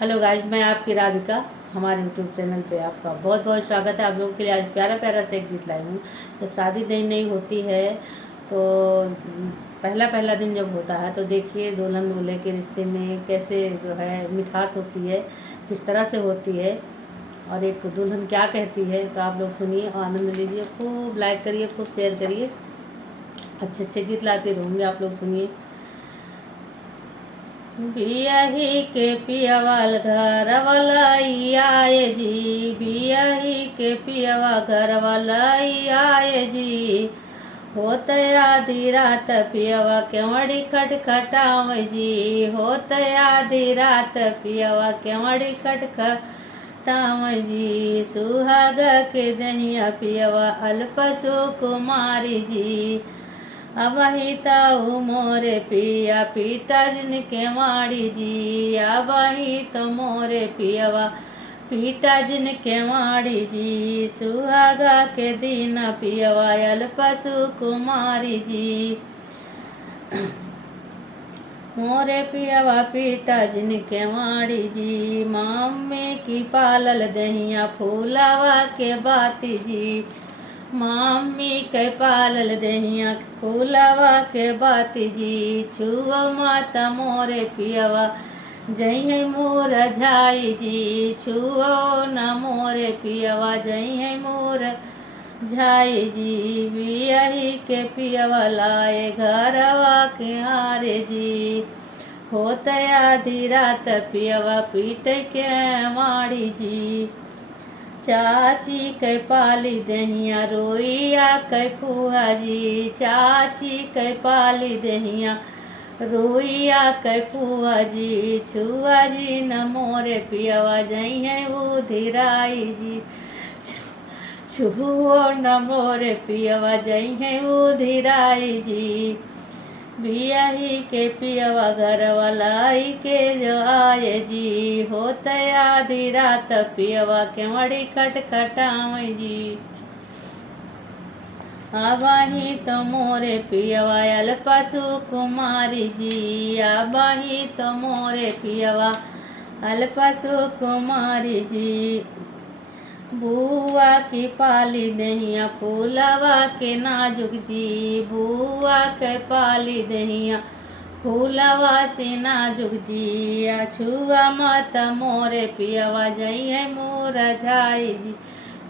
Hello guys, मैं आपकी राधिका। हमारे यूट्यूब चैनल पे आपका बहुत बहुत स्वागत है। आप लोगों के लिए आज प्यारा प्यारा से एक गीत लाई हूँ। जब शादी नई नई होती है तो पहला पहला दिन जब होता है तो देखिए दुल्हन दूल्हे के रिश्ते में कैसे जो है मिठास होती है, किस तरह से होती है और एक दुल्हन क्या कहती है। तो आप लोग सुनिए और आनंद लीजिए। खूब लाइक करिए, खूब शेयर करिए। अच्छे अच्छे गीत लाते रहूँगे, आप लोग सुनिए। बियाही के पियवाल घर वालाई आए जी, बियाही के पियवा घर वालाई आए जी। होत आधी रात पियवा केवड़ी खटखटाव जी, होत आधी रात पियवा केवड़ी खटखटाव जी। सुहाग के दहिया पियवा अल्पसु कुमारी जी। अब ही ताऊ मोरे पिया पीटा जिनके माड़ी जी, अब ही तो मोरे पियवा पीटा जिनके माड़ी जी। सुहागा के दिन पियवा अल्पसु कुमारी जी। मोरे पियवा पीटा जिनके माड़ी जी। मामे की पालल दहिया फूलावा के बाती जी, मामी के पालल दहिया फूलावा के बाती जी। छुओ माता मोरे पियवा जई है मोर झाई जी, छुओ न मोरे पियवा जई है मोर झाई जी। बियाही के पियवा लाए घरवा के हारे जी। होत आधी रात पियवा पीट के माड़ी जी। चाची के पाली दहिया रोइया के फुआ जी, चाची के पाली दहिया रोइया के फुआ जी। छुआ जी न मोरे पियवा जई है उधिराई जी, छुओ न मोरे पियवा जई है उधिराई जी। बियाही के पियवा घर वालाई के जो आए जी। होत आधी रात पियवा केवड़ी खटखटाव जी। आबाही तो मोरे पियवा अल्पसु कुमारी जी, आबाही तो मोरे पियवा अल्पसु कुमारी जी। बुआ की पाली दहिया फूलवा के नाजुक जी, बुआ के पाली दहिया फूलवा से नाजुक जी। छुआ मत मोरे पियवा जई है मोर झाई जी,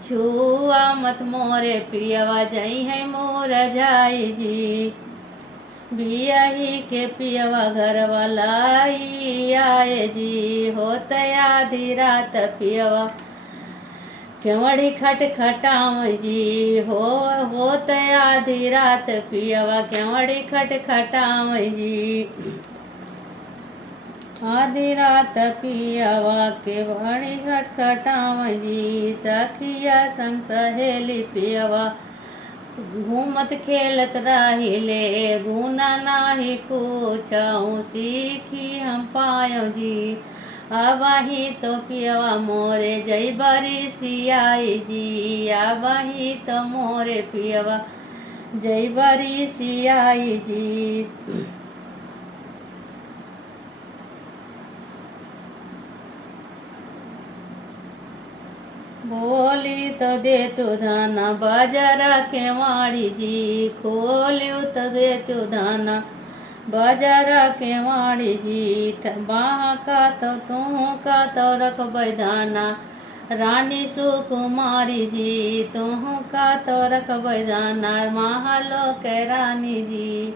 छुआ मत मोरे पियवा जई है मोर झाई जी। बियाही के पियवा घर वालाई आए जी। होत आधी रात पियवा केवड़ी खटखटाव जी, होत आधी रात पियवा केवड़ी खटखटाव जी। आधी रात पियवा केवड़ी खटखटाव जी। सखिया संग सहेली पियवा घूमत खेलत रहिले, गुना नाही कुछऊ सीखी हम पायो जी। आबाही तो पियवा मोरे जई बरी सियाई जी, आबाही तो मोरे पियवा जई बरी सियाई जी। बोली तो दे तू धाना बाजारा के माड़ी जी, खोलियो तो दे तू धाना बाजारा के माड़ी जी। बाह का तो तू का तो रखब दाना, रानी सुकुमारी जी तू का तो रखब दाना, महलो के रानी जी।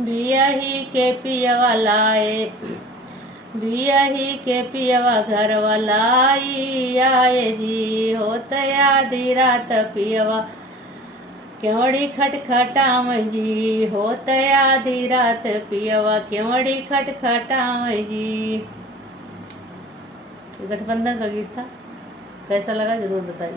बियाही के पियवा लाए, बियाही के पियवा घर वालाई आए जी। होत आधी रात पियवा केवड़ी खटखटाव जी, होत आधी रात पियवा केवड़ी खटखटाव जी। गठबंधन का गीत था। कैसा लगा जरूर बताइए।